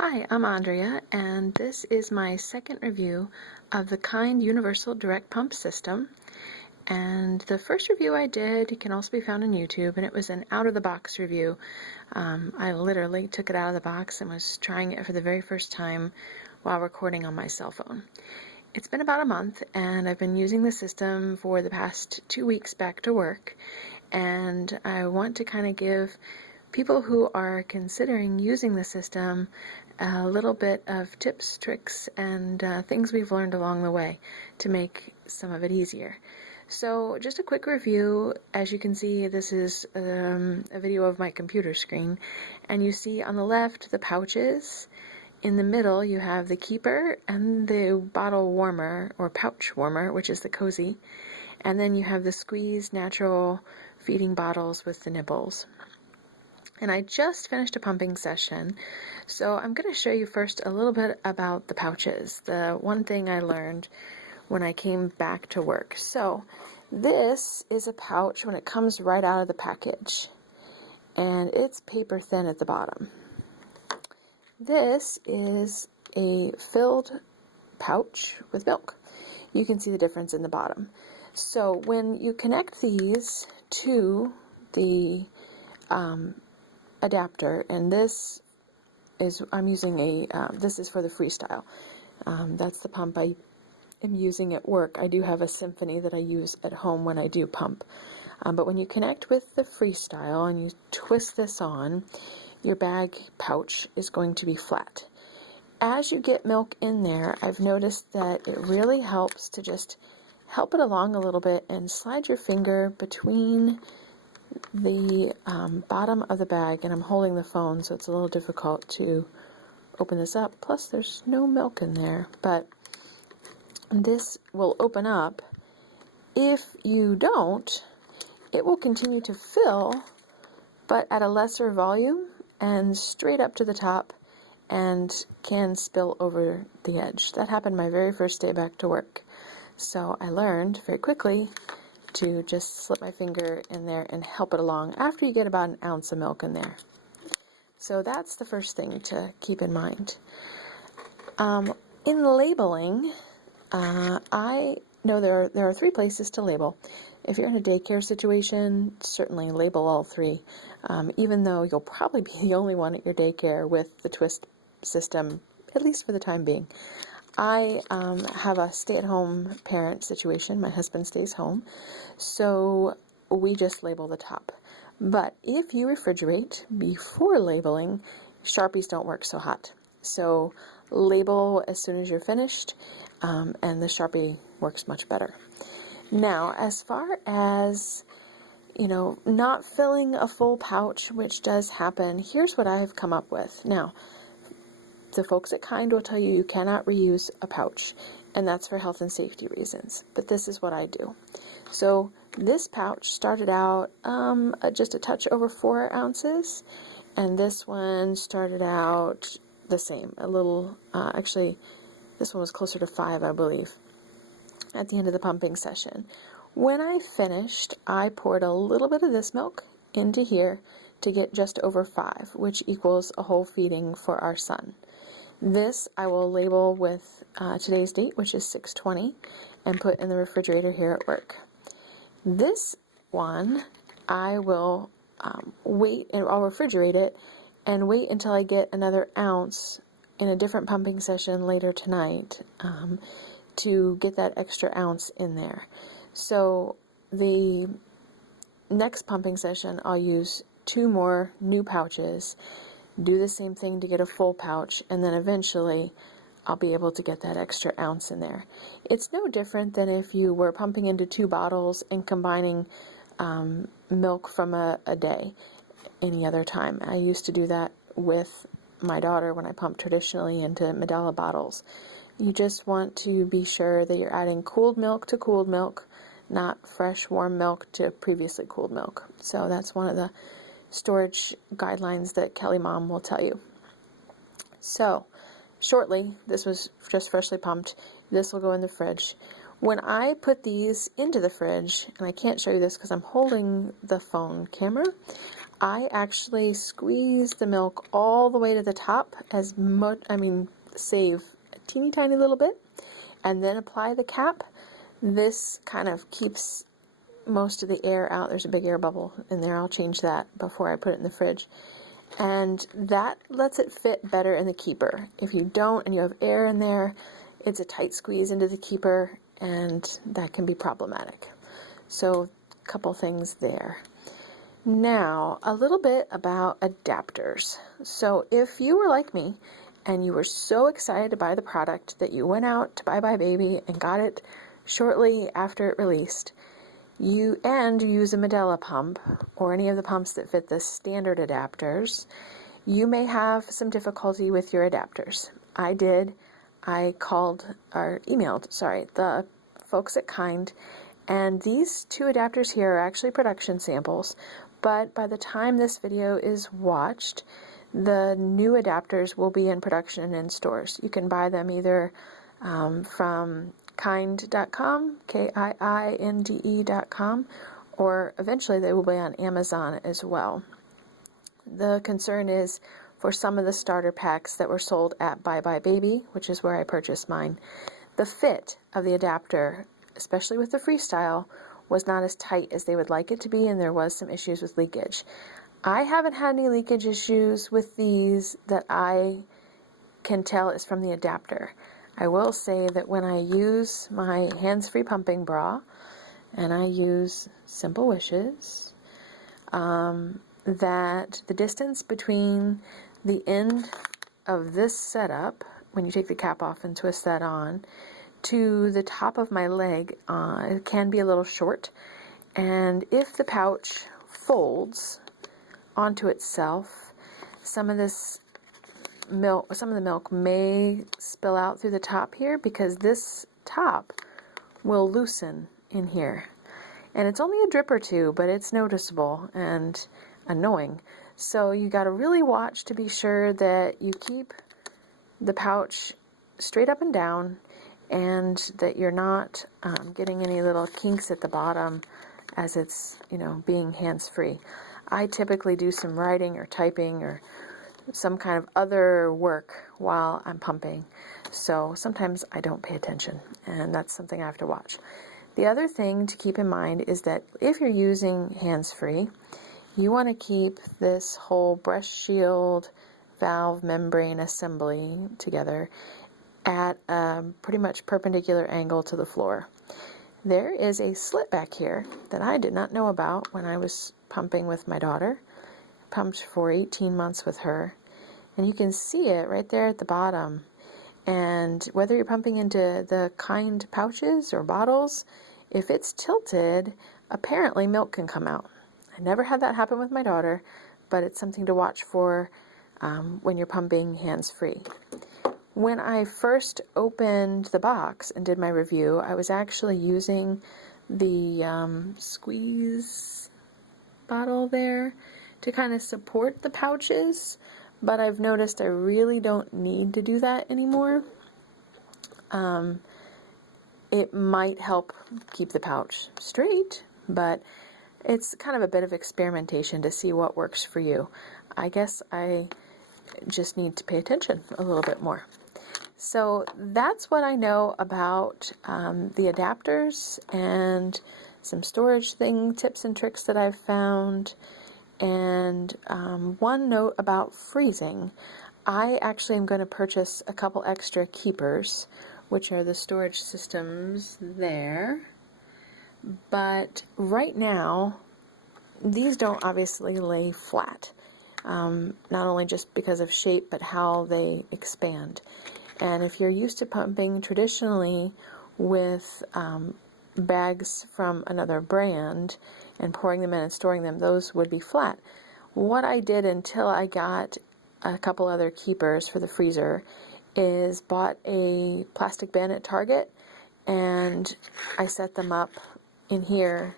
Hi, I'm Andrea, and this is my second review of the Kiinde Universal Direct Pump System. And the first review I did can also be found on YouTube, and it was an out-of-the-box review. I literally took it out of the box and was trying it for the very first time while recording on my cell phone. It's been about a month, and I've been using the system for the past 2 weeks back to work, and I want to kind of give people who are considering using the system a little bit of tips, tricks, and things we've learned along the way to make some of it easier. So just a quick review. As you can see, this is a video of my computer screen, and you see on the left the pouches. In the middle you have the keeper and the bottle warmer or pouch warmer, which is the cozy, and then you have the squeezed natural feeding bottles with the nibbles. And I just finished a pumping session, so I'm going to show you first a little bit about the pouches, the one thing I learned when I came back to work. So this is a pouch when it comes right out of the package, and it's paper thin at the bottom. This is a filled pouch with milk. You can see the difference in the bottom. So when you connect these to the adapter, and this is, I'm using this is for the Freestyle. That's the pump I am using at work. I do have a Symphony that I use at home when I do pump. But when you connect with the Freestyle and you twist this on, your bag pouch is going to be flat. As you get milk in there, I've noticed that it really helps to just help it along a little bit and slide your finger between the bottom of the bag, and I'm holding the phone so it's a little difficult to open this up, plus there's no milk in there, but this will open up. If you don't, it will continue to fill, but at a lesser volume and straight up to the top, and can spill over the edge. That happened my very first day back to work, so I learned very quickly to just slip my finger in there and help it along after you get about an ounce of milk in there. So that's the first thing to keep in mind. In labeling, I know there are 3 places to label. If you're in a daycare situation, certainly label all 3, even though you'll probably be the only one at your daycare with the twist system, at least for the time being. I have a stay-at-home parent situation. My husband stays home, so we just label the top. But if you refrigerate before labeling, Sharpies don't work so hot. So label as soon as you're finished, and the Sharpie works much better. Now, as far as, not filling a full pouch, which does happen, here's what I've come up with. Now, the folks at Kiinde will tell you you cannot reuse a pouch, and that's for health and safety reasons. But this is what I do. So this pouch started out just a touch over 4 ounces, and this one started out the same, a little, actually, this one was closer to 5, I believe, at the end of the pumping session. When I finished, I poured a little bit of this milk into here to get just over 5, which equals a whole feeding for our son. This I will label with today's date, which is 6/20, and put in the refrigerator here at work. This one I will wait, and I'll refrigerate it and wait until I get another ounce in a different pumping session later tonight to get that extra ounce in there. So the next pumping session I'll use 2 more new pouches, do the same thing to get a full pouch, and then eventually I'll be able to get that extra ounce in there. It's no different than if you were pumping into 2 bottles and combining milk from a day any other time. I used to do that with my daughter when I pumped traditionally into Medela bottles. You just want to be sure that you're adding cooled milk to cooled milk, not fresh warm milk to previously cooled milk. So that's one of the storage guidelines that Kelly Mom will tell you. So shortly, this was just freshly pumped. This will go in the fridge. When I put these into the fridge, and I can't show you this because I'm holding the phone camera, I actually squeeze the milk all the way to the top, save a teeny tiny little bit, and then apply the cap. This kind of keeps most of the air out. There's a big air bubble in there. I'll change that before I put it in the fridge. And that lets it fit better in the keeper. If you don't and you have air in there, it's a tight squeeze into the keeper, and that can be problematic. So a couple things there. Now, a little bit about adapters. So if you were like me and you were so excited to buy the product that you went out to Bye Bye Baby and got it shortly after it released, you use a Medela pump or any of the pumps that fit the standard adapters, you may have some difficulty with your adapters. I did. I emailed the folks at Kiinde, and these two adapters here are actually production samples, but by the time this video is watched, the new adapters will be in production and in stores. You can buy them either from kiinde.com, KIINDE.com, or eventually they will be on Amazon as well. The concern is for some of the starter packs that were sold at Bye Bye Baby, which is where I purchased mine. The fit of the adapter, especially with the Freestyle, was not as tight as they would like it to be, and there was some issues with leakage. I haven't had any leakage issues with these that I can tell is from the adapter. I will say that when I use my hands-free pumping bra, and I use Simple Wishes, that the distance between the end of this setup, when you take the cap off and twist that on, to the top of my leg, it can be a little short. And if the pouch folds onto itself, some of the milk may spill out through the top here, because this top will loosen in here. And it's only a drip or two, but it's noticeable and annoying. So you got to really watch to be sure that you keep the pouch straight up and down, and that you're not getting any little kinks at the bottom as it's, being hands-free. I typically do some writing or typing or some kind of other work while I'm pumping, so sometimes I don't pay attention, and that's something I have to watch. The other thing to keep in mind is that if you're using hands-free, you want to keep this whole breast shield valve membrane assembly together at a pretty much perpendicular angle to the floor. There is a slit back here that I did not know about when I was pumping with my daughter. Pumped for 18 months with her, and you can see it right there at the bottom. And whether you're pumping into the Kiinde pouches or bottles, if it's tilted, apparently milk can come out. I never had that happen with my daughter, but it's something to watch for when you're pumping hands-free. When I first opened the box and did my review, I was actually using the squeeze bottle there to kind of support the pouches, but I've noticed I really don't need to do that anymore. It might help keep the pouch straight, but it's kind of a bit of experimentation to see what works for you. I guess I just need to pay attention a little bit more. So that's what I know about the adapters and some storage tips and tricks that I've found. And one note about freezing. I actually am going to purchase a couple extra keepers, which are the storage systems there. But right now, these don't obviously lay flat. Not only just because of shape, but how they expand. And if you're used to pumping traditionally with bags from another brand and pouring them in and storing them, those would be flat. What I did until I got a couple other keepers for the freezer is bought a plastic bin at Target, and I set them up in here,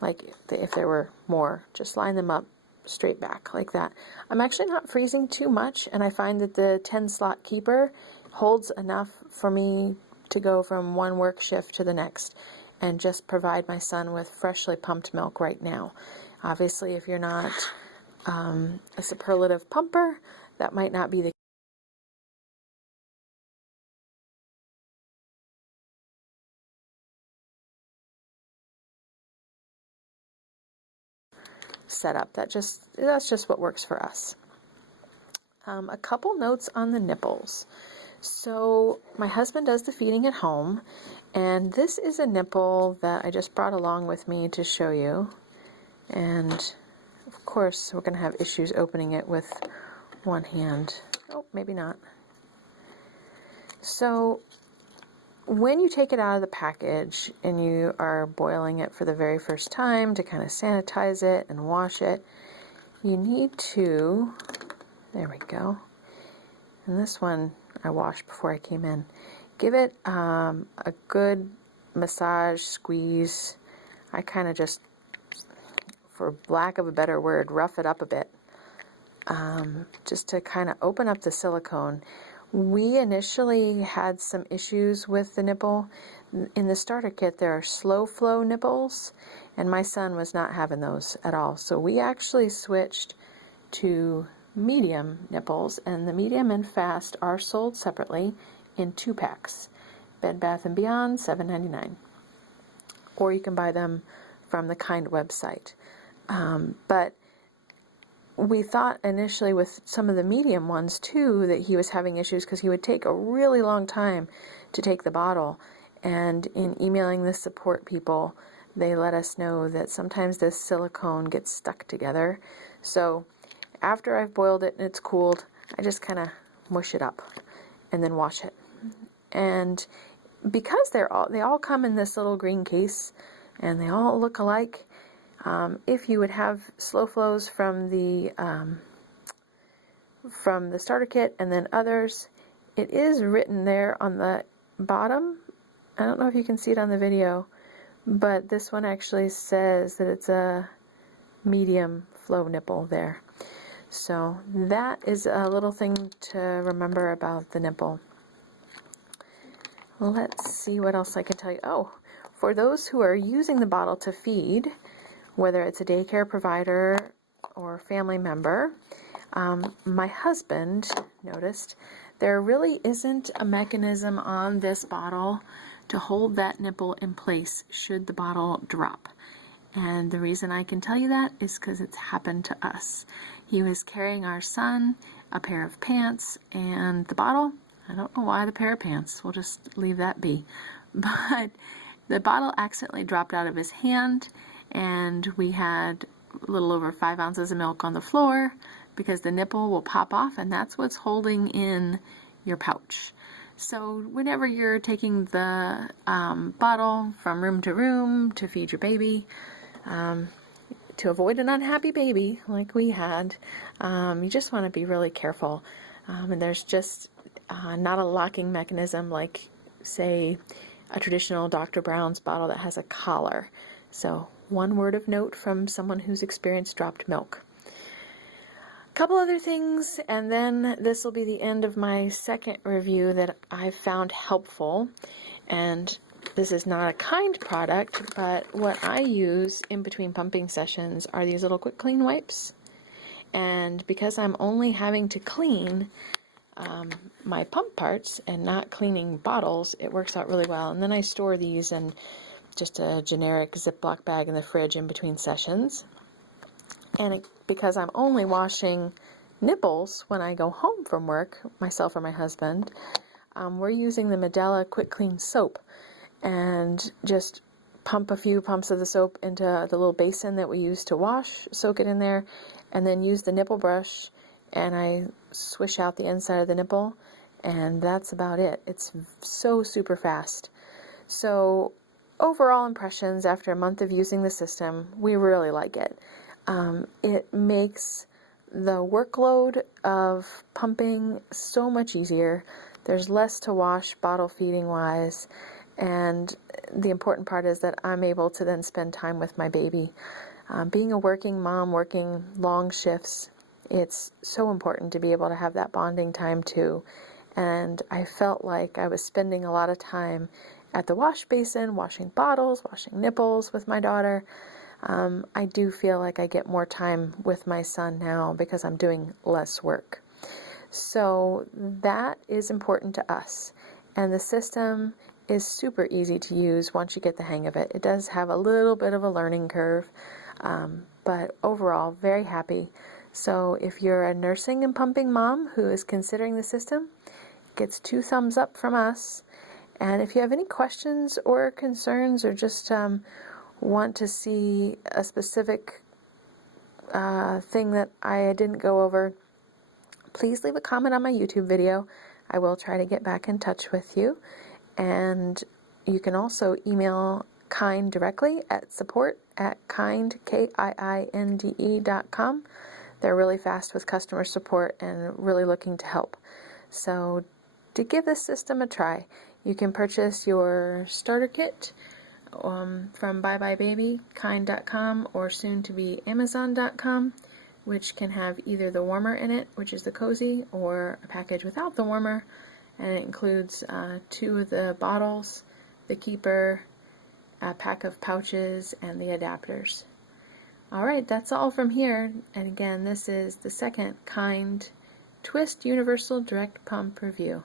like if there were more, just line them up straight back like that. I'm actually not freezing too much, and I find that the 10 slot keeper holds enough for me to go from one work shift to the next and just provide my son with freshly pumped milk right now. Obviously, if you're not a superlative pumper, that might not be the setup. That's just what works for us. A couple notes on the nipples. So my husband does the feeding at home, and this is a nipple that I just brought along with me to show you. And of course, we're going to have issues opening it with one hand. Oh, maybe not. So when you take it out of the package and you are boiling it for the very first time to kind of sanitize it and wash it, you need to, there we go. And this one I washed before I came in. Give it a good massage, squeeze. I kind of just, for lack of a better word, rough it up a bit, just to kind of open up the silicone. We initially had some issues with the nipple. In the starter kit, there are slow flow nipples, and my son was not having those at all. So we actually switched to medium nipples, and the medium and fast are sold separately in 2-packs. Bed Bath & Beyond, $7.99. Or you can buy them from the Kiinde website. But we thought initially with some of the medium ones too that he was having issues because he would take a really long time to take the bottle. And in emailing the support people, they let us know that sometimes this silicone gets stuck together. So after I've boiled it and it's cooled, I just kind of mush it up and then wash it. And because they all come in this little green case and they all look alike, if you would have slow flows from the starter kit and then others, it is written there on the bottom. I don't know if you can see it on the video, but this one actually says that it's a medium flow nipple there. So that is a little thing to remember about the nipple. Let's see what else I can tell you. Oh, for those who are using the bottle to feed, whether it's a daycare provider or family member, my husband noticed there really isn't a mechanism on this bottle to hold that nipple in place should the bottle drop. And the reason I can tell you that is because it's happened to us. He was carrying our son a pair of pants, and the bottle, I don't know why the pair of pants, we'll just leave that be, but the bottle accidentally dropped out of his hand, and we had a little over 5 ounces of milk on the floor because the nipple will pop off, and that's what's holding in your pouch. So whenever you're taking the bottle from room to room to feed your baby, to avoid an unhappy baby like we had, you just want to be really careful. And there's just not a locking mechanism like, say, a traditional Dr. Brown's bottle that has a collar. So one word of note from someone who's experienced dropped milk. A couple other things, and then this will be the end of my second review that I've found helpful. And this is not a Kiinde product, but what I use in between pumping sessions are these little quick clean wipes. And because I'm only having to clean my pump parts and not cleaning bottles, it works out really well. And then I store these in just a generic Ziploc bag in the fridge in between sessions. And because I'm only washing nipples when I go home from work, myself or my husband, we're using the Medela Quick Clean soap, and just pump a few pumps of the soap into the little basin that we use to wash, soak it in there, and then use the nipple brush, and I swish out the inside of the nipple, and that's about it. It's so super fast. So overall impressions after a month of using the system, we really like it. It makes the workload of pumping so much easier. There's less to wash bottle feeding wise, and the important part is that I'm able to then spend time with my baby. Being a working mom, working long shifts, it's so important to be able to have that bonding time too. And I felt like I was spending a lot of time at the wash basin, washing bottles, washing nipples with my daughter. I do feel like I get more time with my son now because I'm doing less work. So that is important to us. And the system is super easy to use once you get the hang of it. It does have a little bit of a learning curve, but overall, very happy. So if you're a nursing and pumping mom who is considering the system, it gets 2 thumbs up from us. And if you have any questions or concerns or just want to see a specific thing that I didn't go over, please leave a comment on my YouTube video. I will try to get back in touch with you. And you can also email Kiinde directly at support@kiinde, KIINDE.com. They're really fast with customer support and really looking to help. So to give this system a try, you can purchase your starter kit from Bye Bye Baby, Kiinde.com, or soon to be Amazon.com, which can have either the warmer in it, which is the cozy, or a package without the warmer, and it includes 2 of the bottles, the keeper, a pack of pouches, and the adapters. Alright, that's all from here, and again, this is the second Kiinde Twist Universal Direct Pump review.